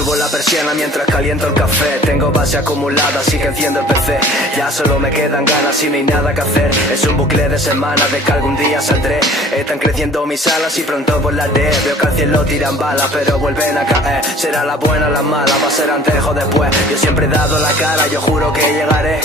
Subo la persiana mientras caliento el café. Tengo base acumulada, así que enciendo el PC. Ya solo me quedan ganas y no hay nada que hacer. Es un bucle de semanas de que algún día saldré. Están creciendo mis alas y pronto volaré. Veo que al cielo tiran balas, pero vuelven a caer. Será la buena o la mala, va a ser antes o después. Yo siempre he dado la cara, yo juro que llegaré.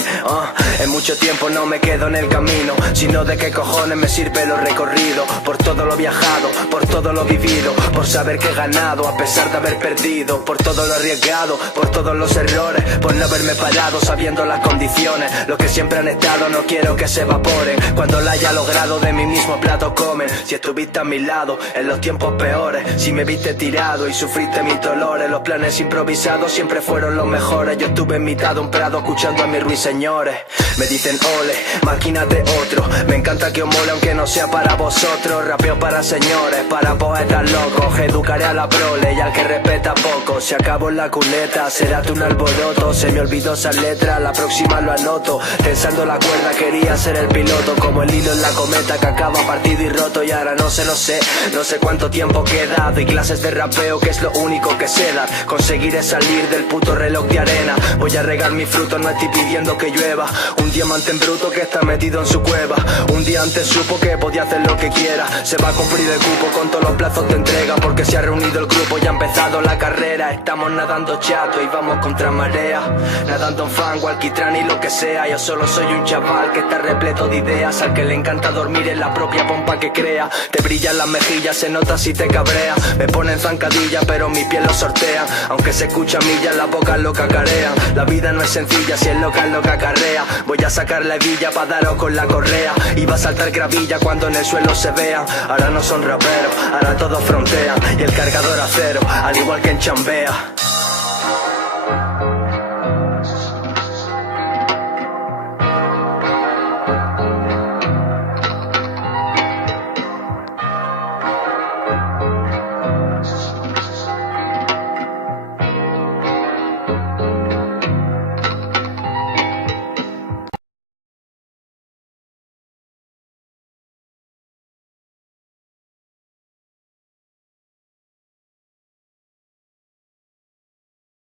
En mucho tiempo no me quedo en el camino, sino de qué cojones me sirve lo recorrido. Por todo lo viajado, por todo lo vivido, por saber que he ganado a pesar de haber perdido, por todo lo arriesgado, por todos los errores, por no haberme parado sabiendo las condiciones. Los que siempre han estado no quiero que se evaporen. Cuando la haya logrado de mi mismo plato comen. Si estuviste a mi lado en los tiempos peores, si me viste tirado y sufriste mis dolores, los planes improvisados siempre fueron los mejores. Yo estuve en mitad de un prado escuchando a mis ruiseñores. Me dicen ole, máquina de otro. Me encanta que os mole aunque no sea para vosotros. Rapeo para señores, para poetas locos. Educaré a la prole y al que respeta poco. Se acabó la culeta, será tú un alboroto. Se me olvidó esas letras, la próxima lo anoto. Tensando la cuerda quería ser el piloto, como el hilo en la cometa que acaba partido y roto. Y ahora no sé cuánto tiempo queda. Doy clases de rapeo que es lo único que sé dar. Conseguiré salir del puto reloj de arena. Voy a regar mi fruto, no estoy pidiendo que llueva. Un diamante en bruto que está metido en su cueva. Un día antes supo que podía hacer lo que quiera. Se va a cumplir el cupo con todos los plazos de entrega, porque se ha reunido el grupo y ha empezado la carrera. Estamos nadando chato y vamos contra marea, nadando en fango, alquitrán y lo que sea. Yo solo soy un chaval que está repleto de ideas, al que le encanta dormir en la propia pompa que crea. Te brillan las mejillas, se nota si te cabrea. Me ponen zancadilla pero mi piel lo sortea. Aunque se escucha millas, la boca lo cacarean. La vida no es sencilla, si es loca es lo que acarrea. Voy a sacar la hebilla pa' daros con la correa. Y va a saltar gravilla cuando en el suelo se vean. Ahora no son raperos, ahora todos frontean. Y el cargador a cero, al igual que en Chambea.